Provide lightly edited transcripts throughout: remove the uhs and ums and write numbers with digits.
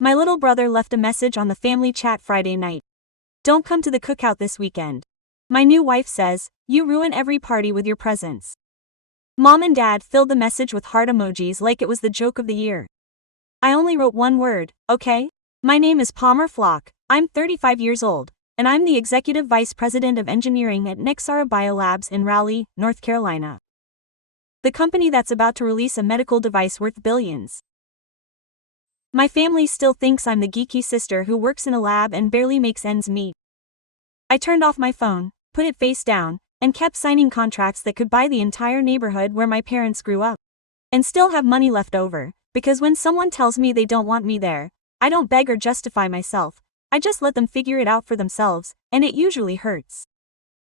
My little brother left a message on the family chat Friday night. Don't come to the cookout this weekend. My new wife says, you ruin every party with your presence. Mom and Dad filled the message with heart emojis like it was the joke of the year. I only wrote one word, okay? My name is Palmer Flock, I'm 35 years old, and I'm the Executive Vice President of Engineering at Nexara Biolabs in Raleigh, North Carolina. The company that's about to release a medical device worth billions. My family still thinks I'm the geeky sister who works in a lab and barely makes ends meet. I turned off my phone, put it face down, and kept signing contracts that could buy the entire neighborhood where my parents grew up. And still have money left over, because when someone tells me they don't want me there, I don't beg or justify myself, I just let them figure it out for themselves, and it usually hurts.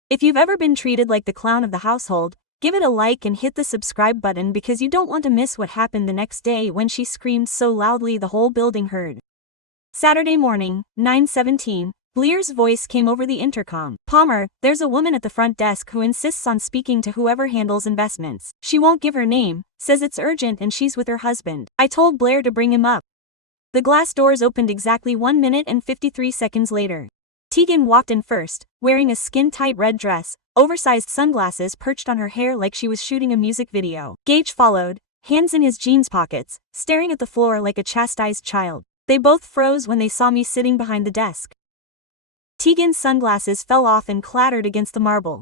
If you've ever been treated like the clown of the household, give it a like and hit the subscribe button because you don't want to miss what happened the next day when she screamed so loudly the whole building heard. Saturday morning, 9:17, Blair's voice came over the intercom. Palmer, there's a woman at the front desk who insists on speaking to whoever handles investments. She won't give her name, says it's urgent and she's with her husband. I told Blair to bring him up. The glass doors opened exactly 1 minute and 53 seconds later. Tegan walked in first, wearing a skin-tight red dress, oversized sunglasses perched on her hair like she was shooting a music video. Gage followed, hands in his jeans pockets, staring at the floor like a chastised child. They both froze when they saw me sitting behind the desk. Tegan's sunglasses fell off and clattered against the marble.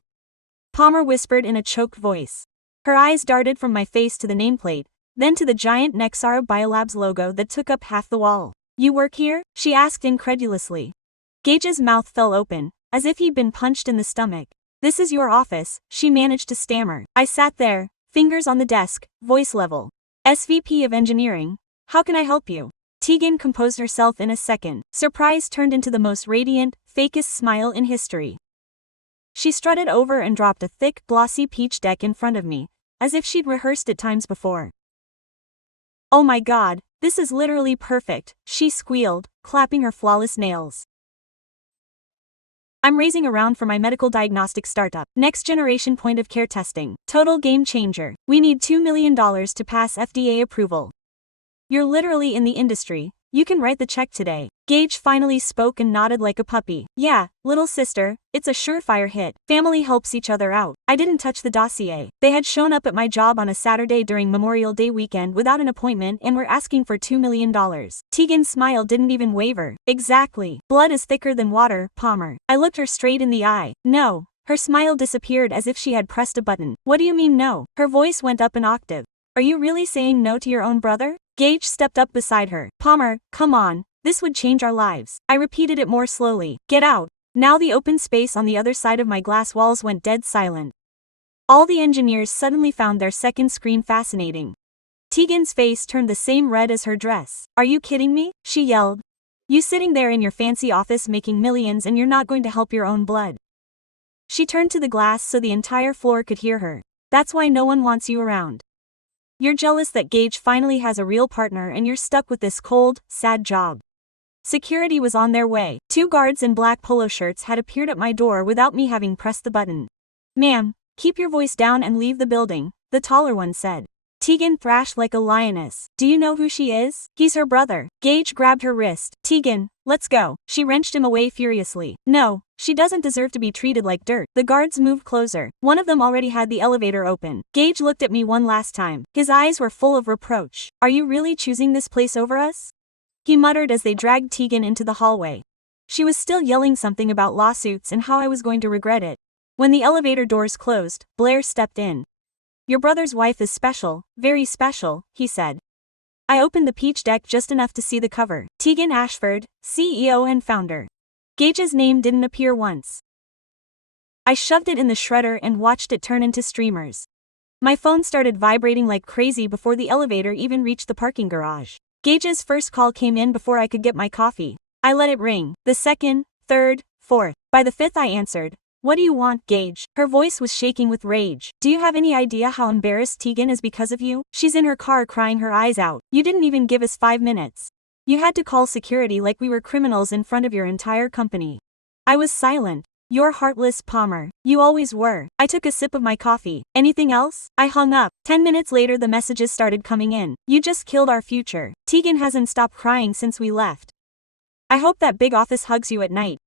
Palmer whispered in a choked voice. Her eyes darted from my face to the nameplate, then to the giant Nexara Biolabs logo that took up half the wall. You work here? She asked incredulously. Gage's mouth fell open, as if he'd been punched in the stomach. This is your office, she managed to stammer. I sat there, fingers on the desk, voice level. SVP of Engineering, how can I help you? Tegan composed herself in a second. Surprise turned into the most radiant, fakest smile in history. She strutted over and dropped a thick, glossy peach deck in front of me, as if she'd rehearsed it times before. Oh my god, this is literally perfect, she squealed, clapping her flawless nails. I'm raising a round for my medical diagnostic startup. Next generation point of care testing. Total game changer. We need $2 million to pass FDA approval. You're literally in the industry. You can write the check today. Gage finally spoke and nodded like a puppy. Yeah, little sister, it's a surefire hit. Family helps each other out. I didn't touch the dossier. They had shown up at my job on a Saturday during Memorial Day weekend without an appointment and were asking for $2 million. Tegan's smile didn't even waver. Exactly. Blood is thicker than water, Palmer. I looked her straight in the eye. No. Her smile disappeared as if she had pressed a button. What do you mean no? Her voice went up an octave. Are you really saying no to your own brother? Gage stepped up beside her. Palmer, come on. This would change our lives. I repeated it more slowly. Get out. Now the open space on the other side of my glass walls went dead silent. All the engineers suddenly found their second screen fascinating. Tegan's face turned the same red as her dress. Are you kidding me? She yelled. You sitting there in your fancy office making millions and you're not going to help your own blood. She turned to the glass so the entire floor could hear her. That's why no one wants you around. You're jealous that Gage finally has a real partner and you're stuck with this cold, sad job. Security was on their way. 2 guards in black polo shirts had appeared at my door without me having pressed the button. Ma'am, keep your voice down and leave the building, the taller one said. Tegan thrashed like a lioness. Do you know who she is? He's her brother. Gage grabbed her wrist. Tegan, let's go. She wrenched him away furiously. No, she doesn't deserve to be treated like dirt. The guards moved closer. One of them already had the elevator open. Gage looked at me one last time. His eyes were full of reproach. Are you really choosing this place over us? He muttered as they dragged Tegan into the hallway. She was still yelling something about lawsuits and how I was going to regret it. When the elevator doors closed, Blair stepped in. Your brother's wife is special, very special, he said. I opened the peach deck just enough to see the cover. Tegan Ashford, CEO and founder. Gage's name didn't appear once. I shoved it in the shredder and watched it turn into streamers. My phone started vibrating like crazy before the elevator even reached the parking garage. Gage's first call came in before I could get my coffee. I let it ring. The second, third, fourth. By the fifth I answered. What do you want, Gage? Her voice was shaking with rage. Do you have any idea how embarrassed Tegan is because of you? She's in her car crying her eyes out. You didn't even give us 5 minutes. You had to call security like we were criminals in front of your entire company. I was silent. You're heartless, Palmer. You always were. I took a sip of my coffee. Anything else? I hung up. 10 minutes later the messages started coming in. You just killed our future. Tegan hasn't stopped crying since we left. I hope that big office hugs you at night.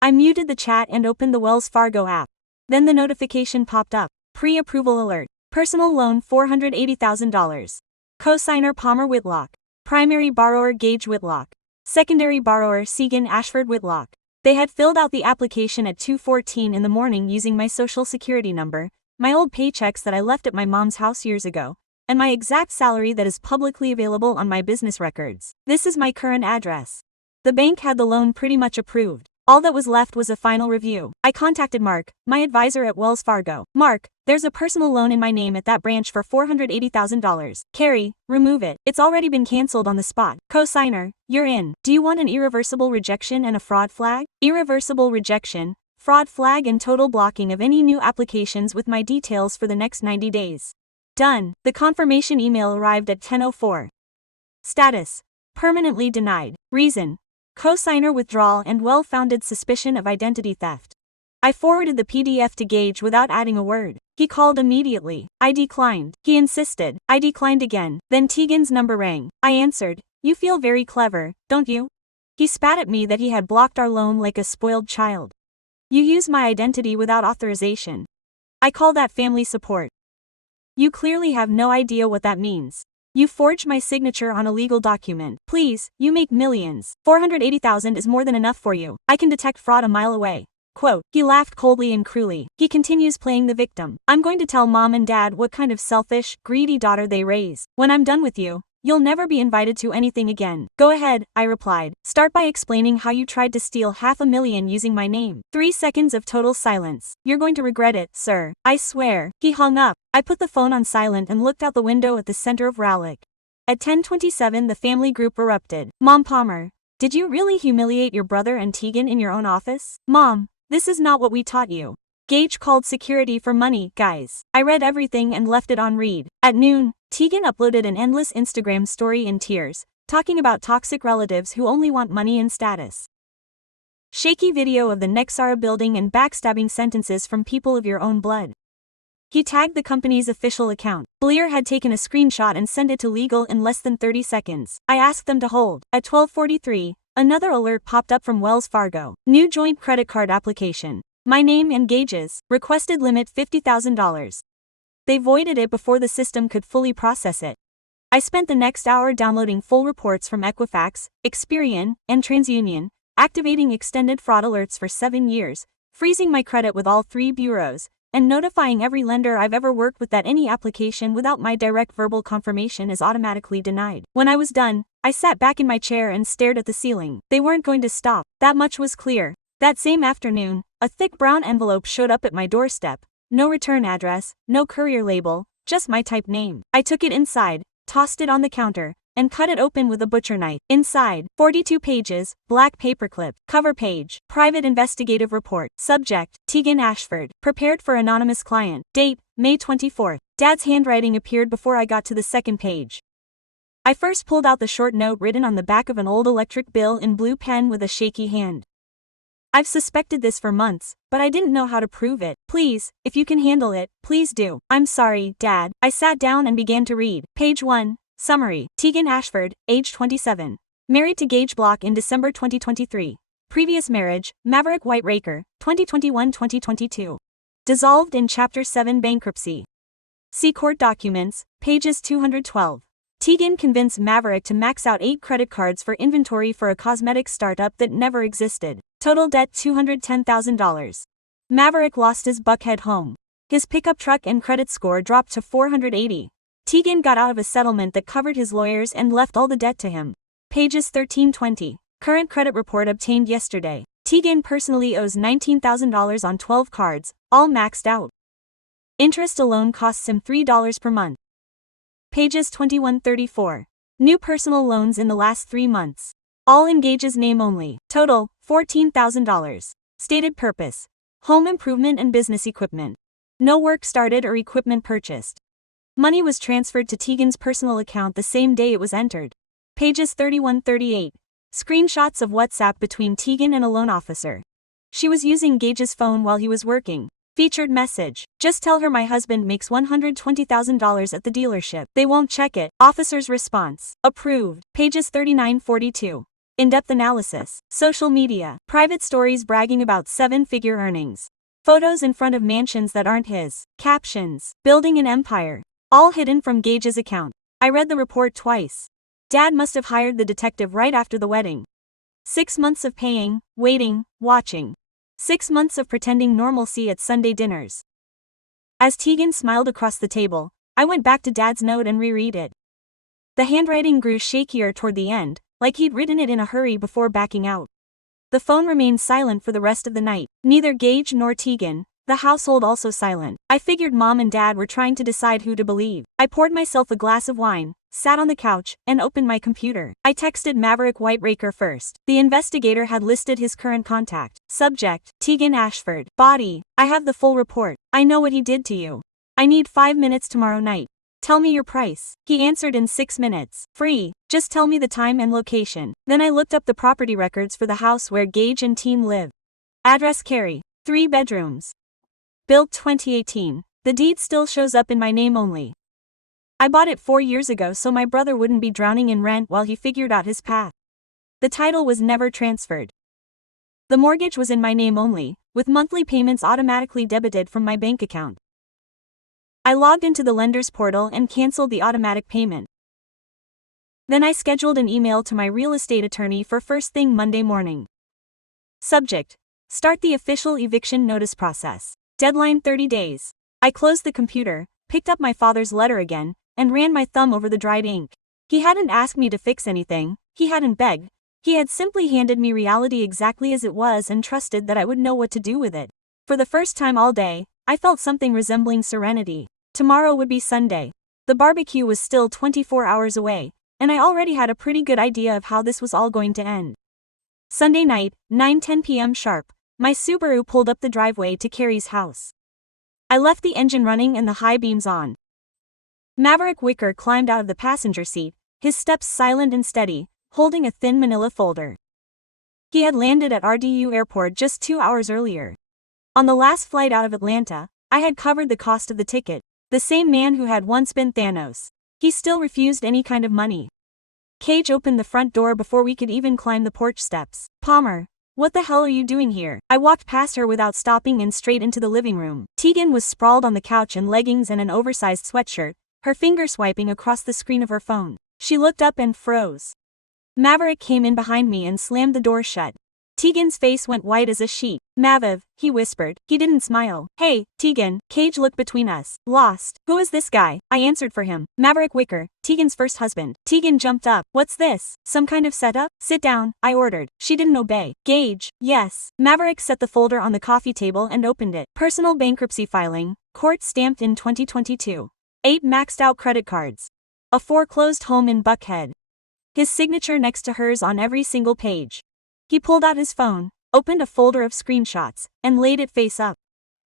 I muted the chat and opened the Wells Fargo app. Then the notification popped up. Pre-approval alert. Personal loan $480,000. Co-signer Palmer Whitlock. Primary borrower Gage Whitlock. Secondary borrower Segan Ashford Whitlock. They had filled out the application at 2:14 in the morning using my social security number, my old paychecks that I left at my mom's house years ago, and my exact salary that is publicly available on my business records. This is my current address. The bank had the loan pretty much approved. All that was left was a final review. I contacted Mark, my advisor at Wells Fargo. Mark, there's a personal loan in my name at that branch for $480,000. Carrie, remove it. It's already been canceled on the spot. Co-signer, you're in. Do you want an irreversible rejection and a fraud flag? Irreversible rejection, fraud flag and total blocking of any new applications with my details for the next 90 days. Done. The confirmation email arrived at 10:04. Status: permanently denied. Reason: co-signer withdrawal and well-founded suspicion of identity theft. I forwarded the PDF to Gage without adding a word. He called immediately. I declined. He insisted. I declined again. Then Tegan's number rang. I answered. You feel very clever, don't you? He spat at me that he had blocked our loan like a spoiled child. You use my identity without authorization. I call that family support. You clearly have no idea what that means. You forged my signature on a legal document. Please, you make millions. $480,000 is more than enough for you. I can detect fraud a mile away. Quote. He laughed coldly and cruelly. He continues playing the victim. I'm going to tell mom and dad what kind of selfish, greedy daughter they raise. When I'm done with you, you'll never be invited to anything again. Go ahead, I replied. Start by explaining how you tried to steal $500,000 using my name. 3 seconds of total silence. You're going to regret it, sir. I swear. He hung up. I put the phone on silent and looked out the window at the center of Rowlett. At 10:27 the family group erupted. Mom Palmer, did you really humiliate your brother and Tegan in your own office? Mom, this is not what we taught you. Gage called security for money, guys. I read everything and left it on read. At noon, Tegan uploaded an endless Instagram story in tears, talking about toxic relatives who only want money and status. Shaky video of the Nexara building and backstabbing sentences from people of your own blood. He tagged the company's official account. Blair had taken a screenshot and sent it to legal in less than 30 seconds. I asked them to hold. At 12:43, another alert popped up from Wells Fargo. New joint credit card application. My name and Gage's. Requested limit $50,000. They voided it before the system could fully process it. I spent the next hour downloading full reports from Equifax, Experian, and TransUnion, activating extended fraud alerts for 7 years, freezing my credit with all 3 bureaus, and notifying every lender I've ever worked with that any application without my direct verbal confirmation is automatically denied. When I was done, I sat back in my chair and stared at the ceiling. They weren't going to stop. That much was clear. That same afternoon, a thick brown envelope showed up at my doorstep. No return address, no courier label, just my typed name. I took it inside, tossed it on the counter, and cut it open with a butcher knife. Inside, 42 pages, black paperclip, cover page, private investigative report, subject, Tegan Ashford, prepared for anonymous client, date, May 24th. Dad's handwriting appeared before I got to the second page. I first pulled out the short note written on the back of an old electric bill in blue pen with a shaky hand. I've suspected this for months, but I didn't know how to prove it. Please, if you can handle it, please do. I'm sorry, Dad. I sat down and began to read. Page 1. Summary. Tegan Ashford, age 27. Married to Gage Block in December 2023. Previous marriage, Maverick White Raker, 2021-2022. Dissolved in Chapter 7 bankruptcy. See court documents, pages 212. Tegan convinced Maverick to max out 8 credit cards for inventory for a cosmetics startup that never existed. Total debt $210,000. Maverick lost his Buckhead home. His pickup truck and credit score dropped to 480. Tegan got out of a settlement that covered his lawyers and left all the debt to him. Pages 13-20. Current credit report obtained yesterday. Tegan personally owes $19,000 on 12 cards, all maxed out. Interest alone costs him $3 per month. Pages 21-34. New personal loans in the last 3 months. All in Gage's name only. Total, $14,000. Stated purpose: home improvement and business equipment. No work started or equipment purchased. Money was transferred to Tegan's personal account the same day it was entered. Pages 31-38. Screenshots of WhatsApp between Tegan and a loan officer. She was using Gage's phone while he was working. Featured message. Just tell her my husband makes $120,000 at the dealership. They won't check it. Officer's response. Approved. Pages 39-42. In-depth analysis. Social media. Private stories bragging about seven-figure earnings. Photos in front of mansions that aren't his. Captions. Building an empire. All hidden from Gage's account. I read the report twice. Dad must have hired the detective right after the wedding. 6 months of paying, waiting, watching. 6 months of pretending normalcy at Sunday dinners. As Tegan smiled across the table, I went back to Dad's note and reread it. The handwriting grew shakier toward the end, like he'd written it in a hurry before backing out. The phone remained silent for the rest of the night. Neither Gage nor Tegan, the household also silent. I figured Mom and Dad were trying to decide who to believe. I poured myself a glass of wine, sat on the couch, and opened my computer. I texted Maverick Whiteraker first. The investigator had listed his current contact. Subject, Tegan Ashford. Body, I have the full report. I know what he did to you. I need 5 minutes tomorrow night. Tell me your price. He answered in 6 minutes. Free. Just tell me the time and location. Then I looked up the property records for the house where Gage and team live. Address Cary. 3 bedrooms. Built 2018. The deed still shows up in my name only. I bought it 4 years ago so my brother wouldn't be drowning in rent while he figured out his path. The title was never transferred. The mortgage was in my name only, with monthly payments automatically debited from my bank account. I logged into the lender's portal and canceled the automatic payment. Then I scheduled an email to my real estate attorney for first thing Monday morning. Subject: start the official eviction notice process. Deadline 30 days. I closed the computer, picked up my father's letter again, and ran my thumb over the dried ink. He hadn't asked me to fix anything, he hadn't begged, he had simply handed me reality exactly as it was and trusted that I would know what to do with it. For the first time all day, I felt something resembling serenity. Tomorrow would be Sunday. The barbecue was still 24 hours away, and I already had a pretty good idea of how this was all going to end. Sunday night, 9:10 p.m. sharp, my Subaru pulled up the driveway to Carrie's house. I left the engine running and the high beams on. Maverick Wicker climbed out of the passenger seat, his steps silent and steady, holding a thin manila folder. He had landed at RDU Airport just 2 hours earlier. On the last flight out of Atlanta, I had covered the cost of the ticket. The same man who had once been Thanos. He still refused any kind of money. Cage opened the front door before we could even climb the porch steps. Palmer, what the hell are you doing here? I walked past her without stopping and straight into the living room. Tegan was sprawled on the couch in leggings and an oversized sweatshirt, her finger swiping across the screen of her phone. She looked up and froze. Maverick came in behind me and slammed the door shut. Tegan's face went white as a sheet. Maviv, he whispered. He didn't smile. Hey, Tegan. Cage looked between us. Lost. Who is this guy? I answered for him. Maverick Wicker, Tegan's first husband. Tegan jumped up. What's this? Some kind of setup? Sit down, I ordered. She didn't obey. Gage. Yes. Maverick set the folder on the coffee table and opened it. Personal bankruptcy filing. Court stamped in 2022. 8 maxed out credit cards. A foreclosed home in Buckhead. His signature next to hers on every single page. He pulled out his phone, opened a folder of screenshots, and laid it face up.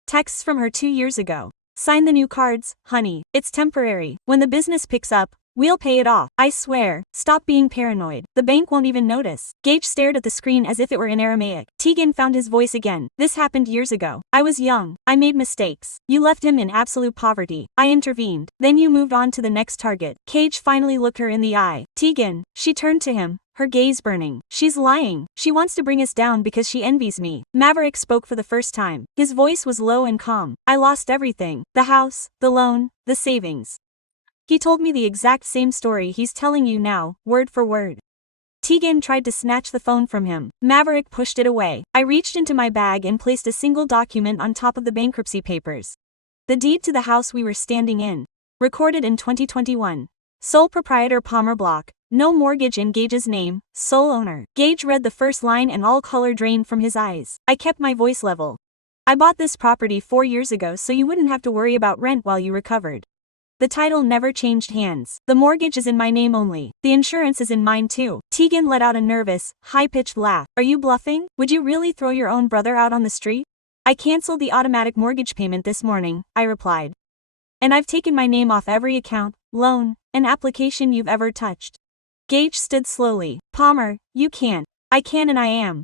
Texts from her 2 years ago. Sign the new cards, honey. It's temporary. When the business picks up, we'll pay it off. I swear. Stop being paranoid. The bank won't even notice. Gage stared at the screen as if it were in Aramaic. Tegan found his voice again. This happened years ago. I was young. I made mistakes. You left him in absolute poverty. I intervened. Then you moved on to the next target. Cage finally looked her in the eye. Tegan. She turned to him, her gaze burning. She's lying. She wants to bring us down because she envies me. Maverick spoke for the first time. His voice was low and calm. I lost everything. The house, the loan, the savings. He told me the exact same story he's telling you now, word for word. Tegan tried to snatch the phone from him. Maverick pushed it away. I reached into my bag and placed a single document on top of the bankruptcy papers. The deed to the house we were standing in. Recorded in 2021. Sole proprietor Palmer Block. No mortgage in Gage's name, sole owner. Gage read the first line and all color drained from his eyes. I kept my voice level. I bought this property 4 years ago so you wouldn't have to worry about rent while you recovered. The title never changed hands. The mortgage is in my name only. The insurance is in mine too. Tegan let out a nervous, high-pitched laugh. Are you bluffing? Would you really throw your own brother out on the street? I canceled the automatic mortgage payment this morning, I replied. And I've taken my name off every account, loan, and application you've ever touched. Gage stood slowly. Palmer, you can't. I can and I am.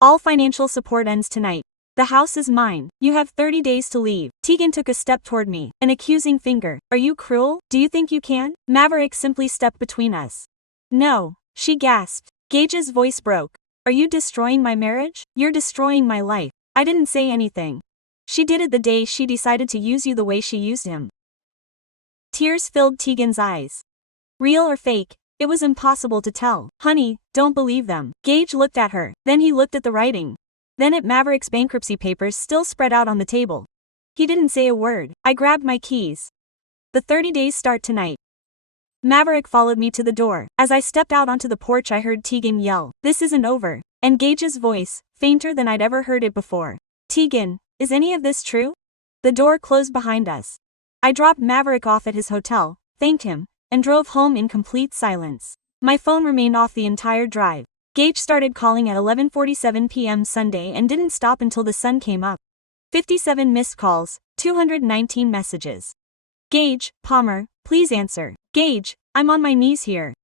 All financial support ends tonight. The house is mine. You have 30 days to leave. Tegan took a step toward me, an accusing finger. Are you cruel? Do you think you can? Maverick simply stepped between us. No, she gasped. Gage's voice broke. Are you destroying my marriage? You're destroying my life. I didn't say anything. She did it the day she decided to use you the way she used him. Tears filled Tegan's eyes. Real or fake, it was impossible to tell. Honey, don't believe them. Gage looked at her, then he looked at the writing. Then at Maverick's bankruptcy papers still spread out on the table. He didn't say a word. I grabbed my keys. The 30 days start tonight. Maverick followed me to the door. As I stepped out onto the porch, I heard Tegan yell, "This isn't over." And Gage's voice, fainter than I'd ever heard it before. Tegan, is any of this true? The door closed behind us. I dropped Maverick off at his hotel, thanked him, and drove home in complete silence. My phone remained off the entire drive. Gage started calling at 11:47 p.m. Sunday and didn't stop until the sun came up. 57 missed calls, 219 messages. Gage, Palmer, please answer. Gage, I'm on my knees here.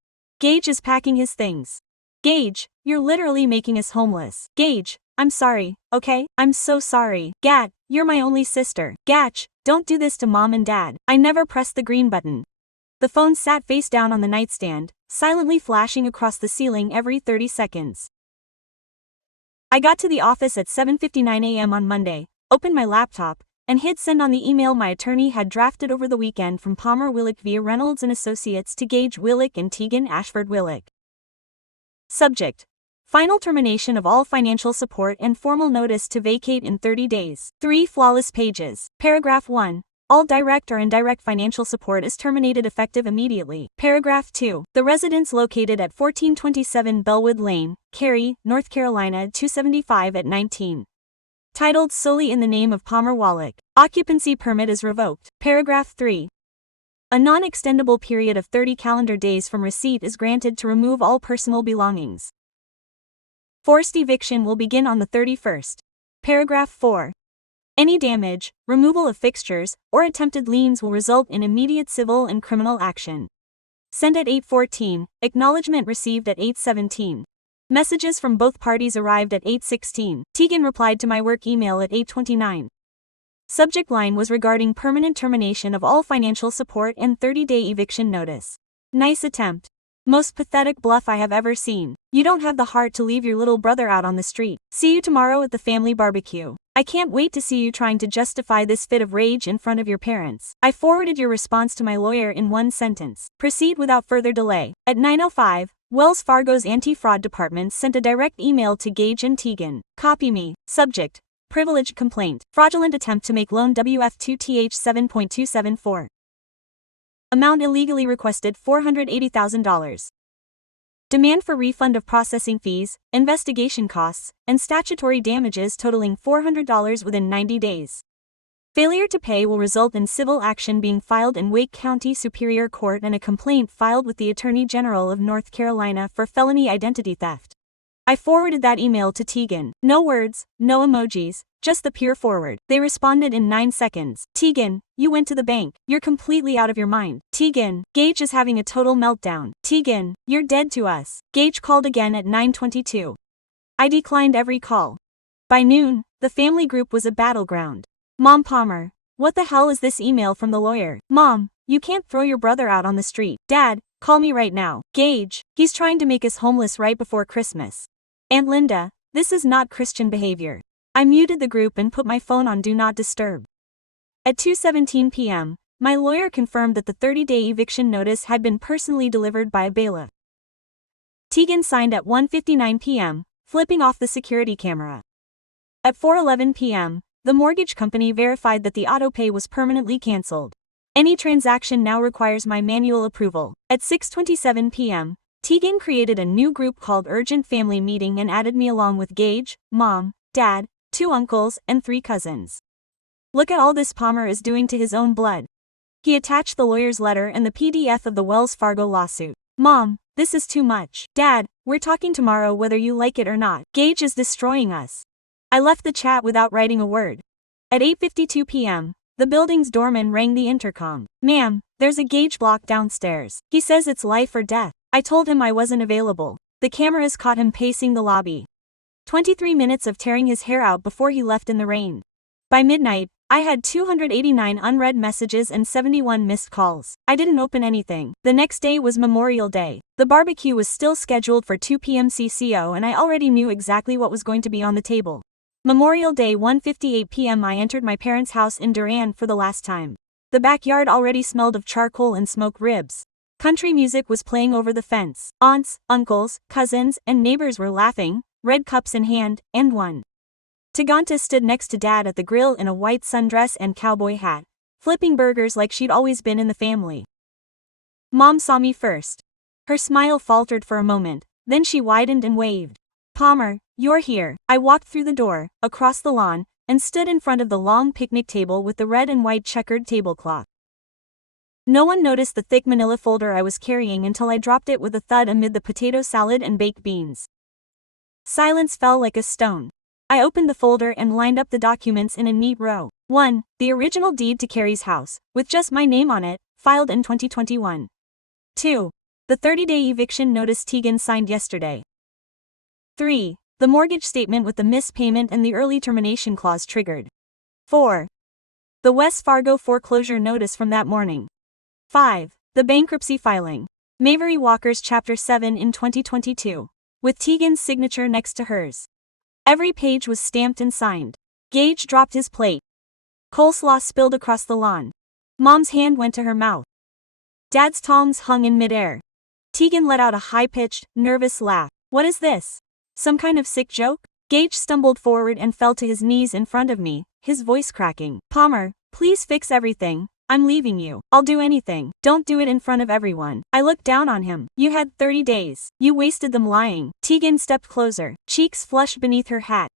Gage is packing his things. Gage, you're literally making us homeless. Gage, I'm sorry, okay? I'm so sorry. Gat, you're my only sister. Gatch, don't do this to mom and dad. I never pressed the green button. The phone sat face down on the nightstand, silently flashing across the ceiling every 30 seconds. I got to the office at 7:59 a.m. on Monday, opened my laptop, and hit send on the email my attorney had drafted over the weekend from Palmer Willick via Reynolds and Associates to Gage Willick and Tegan Ashford Willick. Subject: final termination of all financial support and formal notice to vacate in 30 days. 3 flawless pages. Paragraph 1. All direct or indirect financial support is terminated effective immediately. Paragraph 2. The residence located at 1427 Bellwood Lane, Cary, North Carolina 275 at 19. Titled solely in the name of Palmer Willick. Occupancy permit is revoked. Paragraph 3. A non-extendable period of 30 calendar days from receipt is granted to remove all personal belongings. Forced eviction will begin on the 31st. Paragraph 4. Any damage, removal of fixtures, or attempted liens will result in immediate civil and criminal action. Sent at 8:14, acknowledgement received at 8:17. Messages from both parties arrived at 8:16. Tegan replied to my work email at 8:29. Subject line was regarding permanent termination of all financial support and 30-day eviction notice. Nice attempt. Most pathetic bluff I have ever seen. You don't have the heart to leave your little brother out on the street. See you tomorrow at the family barbecue. I can't wait to see you trying to justify this fit of rage in front of your parents. I forwarded your response to my lawyer in one sentence. Proceed without further delay. At 9:05, Wells Fargo's anti-fraud department sent a direct email to Gage and Tegan. Copy me. Subject: privileged complaint. Fraudulent attempt to make loan WF2TH 7.274. Amount illegally requested $480,000. Demand for refund of processing fees, investigation costs, and statutory damages totaling $400 within 90 days. Failure to pay will result in civil action being filed in Wake County Superior Court and a complaint filed with the Attorney General of North Carolina for felony identity theft. I forwarded that email to Tegan. No words, no emojis, just the pure forward. They responded in 9 seconds. Tegan, you went to the bank. You're completely out of your mind. Tegan, Gage is having a total meltdown. Tegan, you're dead to us. Gage called again at 9:22. I declined every call. By noon, the family group was a battleground. Mom Palmer, what the hell is this email from the lawyer? Mom, you can't throw your brother out on the street. Dad, call me right now. Gage, he's trying to make us homeless right before Christmas. Aunt Linda, this is not Christian behavior. I muted the group and put my phone on Do Not Disturb. At 2:17 p.m., my lawyer confirmed that the 30-day eviction notice had been personally delivered by a bailiff. Tegan signed at 1:59 p.m., flipping off the security camera. At 4:11 p.m., the mortgage company verified that the autopay was permanently canceled. Any transaction now requires my manual approval. At 6:27 p.m., Tegan created a new group called Urgent Family Meeting and added me along with Gage, Mom, Dad, 2 uncles, and 3 cousins. Look at all this Palmer is doing to his own blood. He attached the lawyer's letter and the PDF of the Wells Fargo lawsuit. Mom, this is too much. Dad, we're talking tomorrow whether you like it or not. Gage is destroying us. I left the chat without writing a word. At 8:52 p.m., the building's doorman rang the intercom. Ma'am, there's a Gage block downstairs. He says it's life or death. I told him I wasn't available. The cameras caught him pacing the lobby. 23 minutes of tearing his hair out before he left in the rain. By midnight, I had 289 unread messages and 71 missed calls. I didn't open anything. The next day was Memorial Day. The barbecue was still scheduled for 2 p.m. CCO and I already knew exactly what was going to be on the table. Memorial Day 1:58 p.m. I entered my parents' house in Durand for the last time. The backyard already smelled of charcoal and smoked ribs. Country music was playing over the fence. Aunts, uncles, cousins, and neighbors were laughing, red cups in hand, and one. Taganta stood next to Dad at the grill in a white sundress and cowboy hat, flipping burgers like she'd always been in the family. Mom saw me first. Her smile faltered for a moment, then she widened and waved. "Palmer, you're here." I walked through the door, across the lawn, and stood in front of the long picnic table with the red and white checkered tablecloth. No one noticed the thick manila folder I was carrying until I dropped it with a thud amid the potato salad and baked beans. Silence fell like a stone. I opened the folder and lined up the documents in a neat row. 1. The original deed to Carrie's house, with just my name on it, filed in 2021. 2. The 30-day eviction notice Tegan signed yesterday. 3. The mortgage statement with the missed payment and the early termination clause triggered. 4. The West Fargo foreclosure notice from that morning. 5. The bankruptcy filing. Mavery Walker's Chapter 7 in 2022. With Tegan's signature next to hers. Every page was stamped and signed. Gage dropped his plate. Coleslaw spilled across the lawn. Mom's hand went to her mouth. Dad's tongs hung in midair. Tegan let out a high-pitched, nervous laugh. "What is this? Some kind of sick joke?" Gage stumbled forward and fell to his knees in front of me, his voice cracking. "Palmer, please fix everything. I'm leaving you. I'll do anything. Don't do it in front of everyone." I looked down on him. "You had 30 days. You wasted them lying." Tegan stepped closer, cheeks flushed beneath her hat.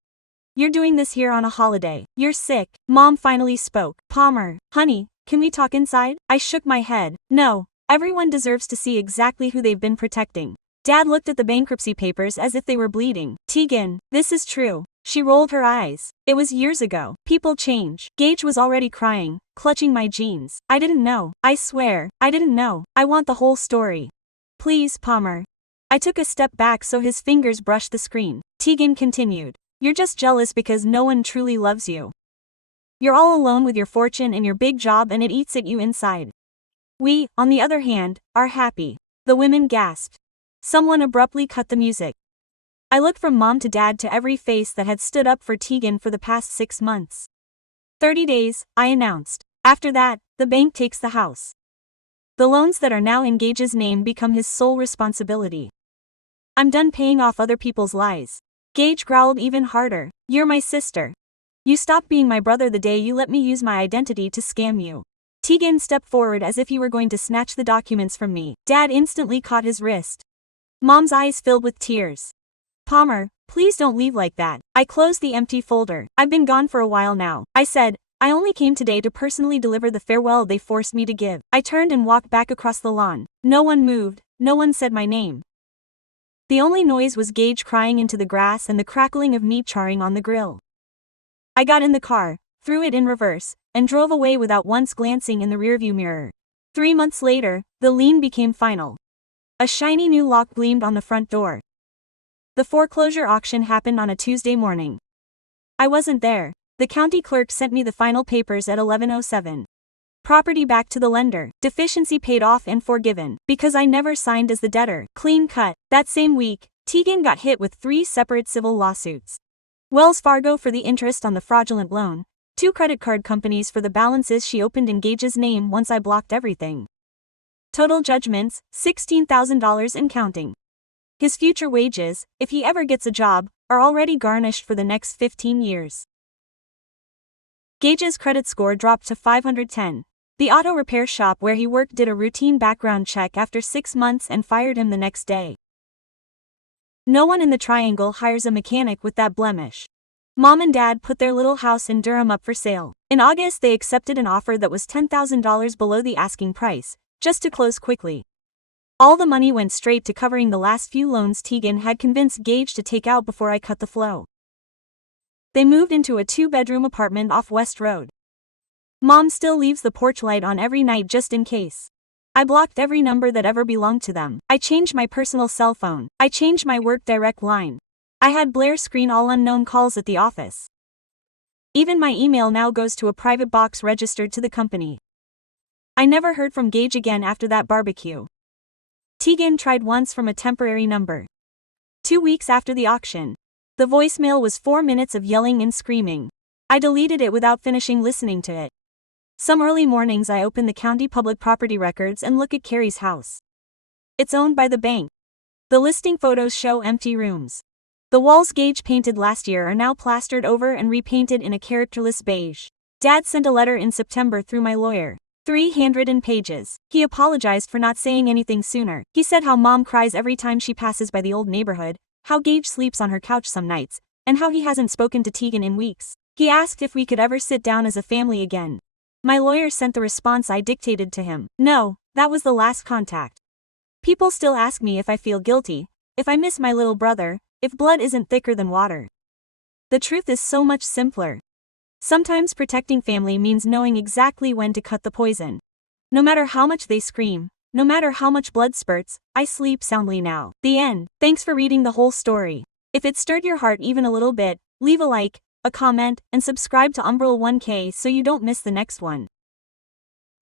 "You're doing this here on a holiday. You're sick." Mom finally spoke. "Palmer, honey, can we talk inside?" I shook my head. "No, everyone deserves to see exactly who they've been protecting." Dad looked at the bankruptcy papers as if they were bleeding. "Tegan, this is true." She rolled her eyes. "It was years ago. People change." Gage was already crying, clutching my jeans. "I didn't know. I swear, I didn't know. I want the whole story. Please, Palmer." I took a step back so his fingers brushed the screen. Tegan continued. "You're just jealous because no one truly loves you. You're all alone with your fortune and your big job and it eats at you inside. We, on the other hand, are happy." The women gasped. Someone abruptly cut the music. I looked from Mom to Dad to every face that had stood up for Tegan for the past 6 months. 30 days, I announced. After that, the bank takes the house. The loans that are now in Gage's name become his sole responsibility. I'm done paying off other people's lies. Gage growled even harder. "You're my sister. You stopped being my brother the day you let me use my identity to scam you." Tegan stepped forward as if he were going to snatch the documents from me. Dad instantly caught his wrist. Mom's eyes filled with tears. "Palmer, please don't leave like that." I closed the empty folder. "I've been gone for a while now." I said, "I only came today to personally deliver the farewell they forced me to give." I turned and walked back across the lawn. No one moved, no one said my name. The only noise was Gage crying into the grass and the crackling of meat charring on the grill. I got in the car, threw it in reverse, and drove away without once glancing in the rearview mirror. 3 months later, the lien became final. A shiny new lock gleamed on the front door. The foreclosure auction happened on a Tuesday morning. I wasn't there. The county clerk sent me the final papers at 11:07. Property back to the lender. Deficiency paid off and forgiven. Because I never signed as the debtor. Clean cut. That same week, Tegan got hit with 3 separate civil lawsuits. Wells Fargo for the interest on the fraudulent loan, 2 credit card companies for the balances she opened in Gage's name once I blocked everything. Total judgments, $16,000 and counting. His future wages, if he ever gets a job, are already garnished for the next 15 years. Gage's credit score dropped to 510. The auto repair shop where he worked did a routine background check after 6 months and fired him the next day. No one in the Triangle hires a mechanic with that blemish. Mom and Dad put their little house in Durham up for sale. In August they accepted an offer that was $10,000 below the asking price, just to close quickly. All the money went straight to covering the last few loans Tegan had convinced Gage to take out before I cut the flow. They moved into a 2-bedroom apartment off West Road. Mom still leaves the porch light on every night just in case. I blocked every number that ever belonged to them. I changed my personal cell phone. I changed my work direct line. I had Blair screen all unknown calls at the office. Even my email now goes to a private box registered to the company. I never heard from Gage again after that barbecue. Tegan tried once from a temporary number. 2 weeks after the auction. The voicemail was 4 minutes of yelling and screaming. I deleted it without finishing listening to it. Some early mornings I open the county public property records and look at Carrie's house. It's owned by the bank. The listing photos show empty rooms. The walls Gage painted last year are now plastered over and repainted in a characterless beige. Dad sent a letter in September through my lawyer. 3 handwritten pages. He apologized for not saying anything sooner. He said how Mom cries every time she passes by the old neighborhood, how Gage sleeps on her couch some nights, and how he hasn't spoken to Tegan in weeks. He asked if we could ever sit down as a family again. My lawyer sent the response I dictated to him. No, that was the last contact. People still ask me if I feel guilty, if I miss my little brother, if blood isn't thicker than water. The truth is so much simpler. Sometimes protecting family means knowing exactly when to cut the poison. No matter how much they scream, no matter how much blood spurts, I sleep soundly now. The end. Thanks for reading the whole story. If it stirred your heart even a little bit, leave a like, a comment, and subscribe to Umbral 1K so you don't miss the next one.